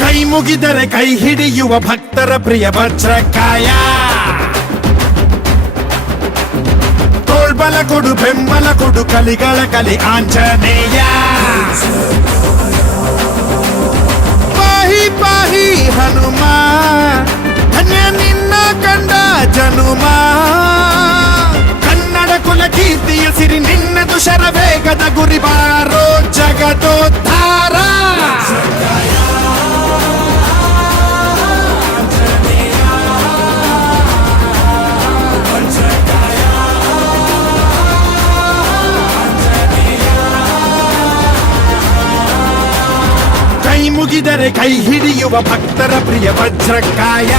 ಕೈ ಮುಗಿದರೆ ಕೈ ಹಿಡಿಯುವ ಭಕ್ತರ ಪ್ರಿಯ ವಜ್ರಕಾಯ. ತೋಳ್ಬಲ ಕೊಡು ಬೆಂಬಲ ಕೊಡು ಕಲಿಗಳ ಕಲಿ ಆಂಜನೇಯ. ಪಾಹಿ ಪಾಹಿ ಹನುಮ ಧನ್ಯ ನಿನ್ನ ಕಂಡ ಜನುಮ. ಕನ್ನಡ ಕುಲ ಕೀರ್ತಿಯ ಸಿರಿ ನಿನ್ನದು ಶರವೇಗದ ಗುರಿ ಬಾರೋ ಜಗದೋದ್ಧಾರ. ಕೈ ಮುಗಿದರೆ ಕೈ ಹಿಡಿಯುವ ಭಕ್ತರ ಪ್ರಿಯ ವಜ್ರಕಾಯ.